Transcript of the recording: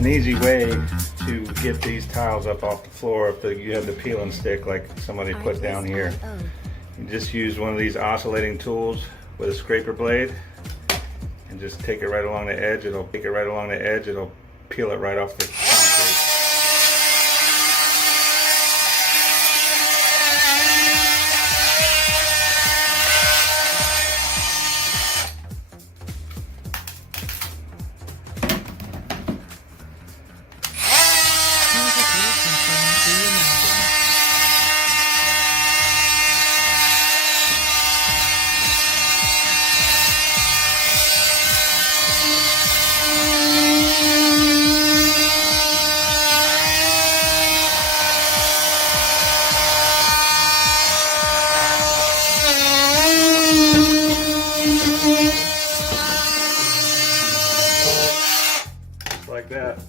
An easy way to get these tiles up off the floor if you have the peeling stick like somebody put down here. You just use one of these oscillating tools with a scraper blade and just take it right along the edge. It'll peel it right off the concrete. Like that.